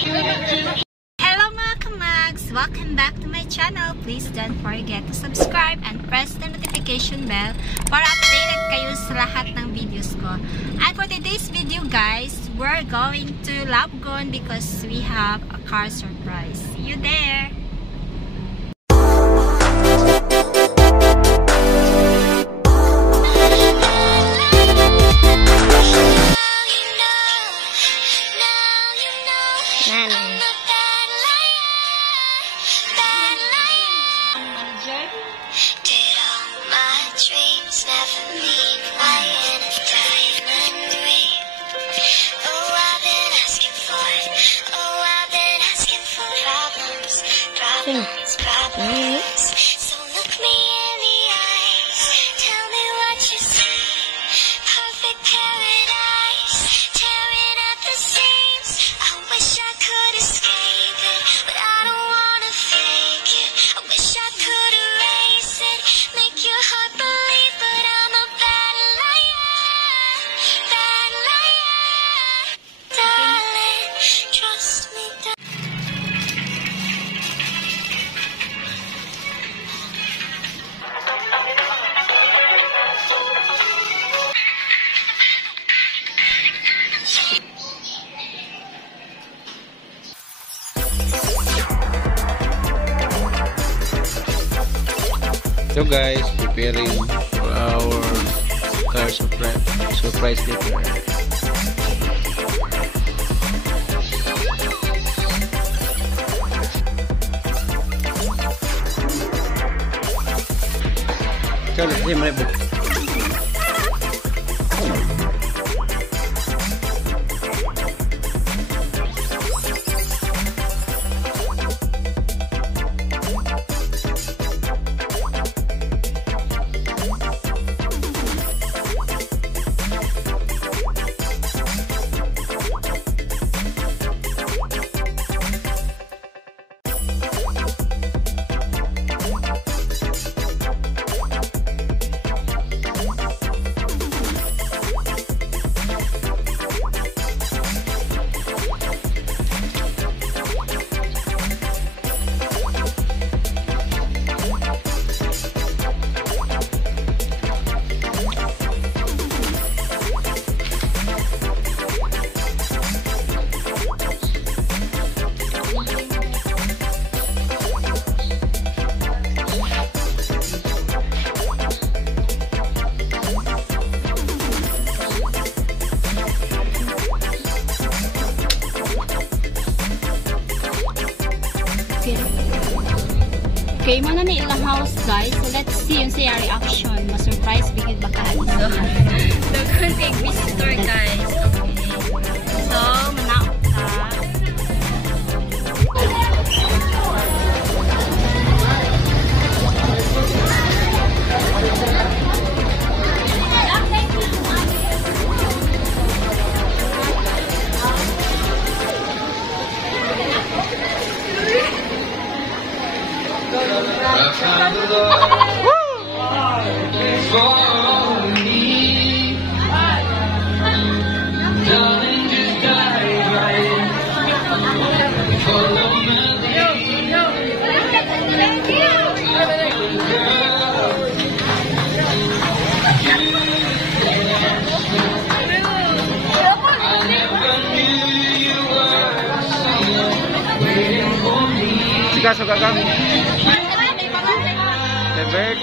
Hello mga kamags! Welcome back to my channel. Please don't forget to subscribe and press the notification bell para updated kayo sa lahat ng videos ko. And for today's video guys, we're going to Labgon because we have a car surprise. See you there! So look me in the eyes, tell me what you see. Perfect paradise, tearing at the seams. I wish I could escape it, but I don't wanna fake it. I wish I could erase it, make your heart believe, but I'm a bad liar, darling, trust me. So guys, preparing for our car surprise dinner. So let's see my book. Okay, muna na ilang house guys. So let's see yung siya reaction. Ma-surprise bigid ba ka? So, dagang big visitor guys. Okay. So, manaot ka. Kaso kakang Tebek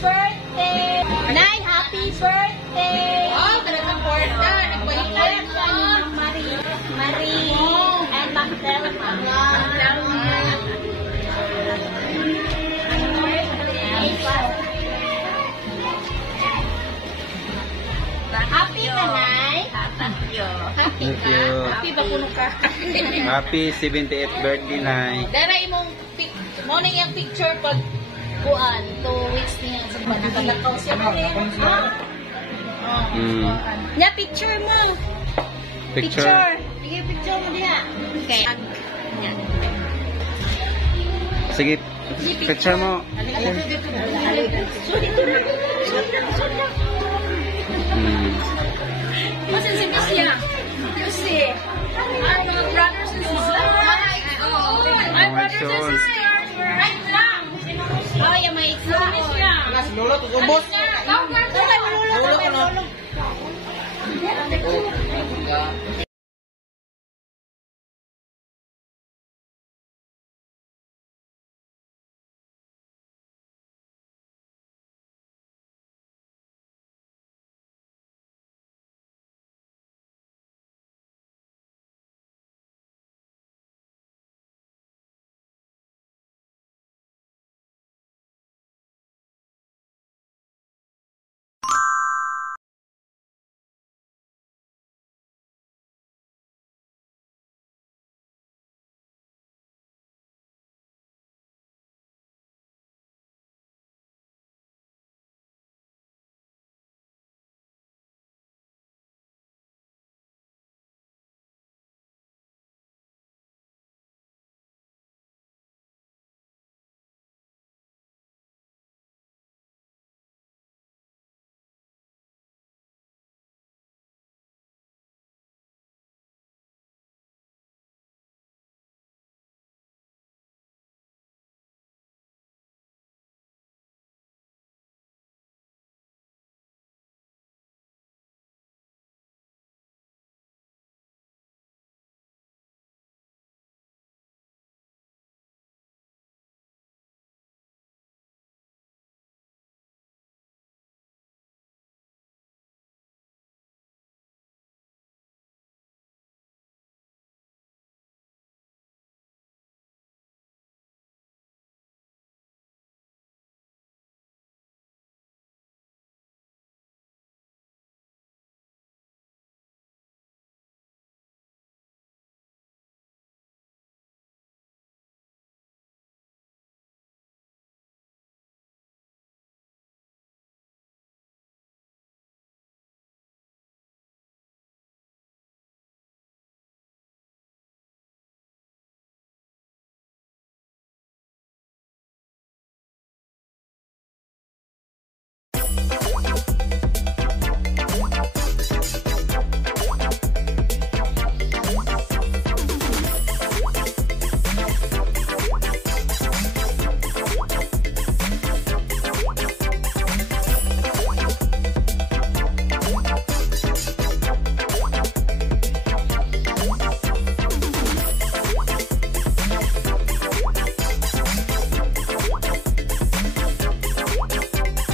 birthday! Nay, happy birthday! Oh, talagang porta. Nagbaliktayan ka ni Marie and Magdalena. Happy ka, Nay? Happy Thank ka? you. Happy ba kuno ka? Happy 78th birthday, Nay. Dara imong mo na yung picture pag kuan 2 weeks niya sa pagkatakaw siya mo nya picture mo. Picture. Sige, picture mo diha. Okay. Sige, picture mo. Masin si Lucia. Lucy. Our brothers and sisters. My brothers and sisters. Right lang. Oh, yung may examis niya. Lolo, tutubos. Lolo ka na.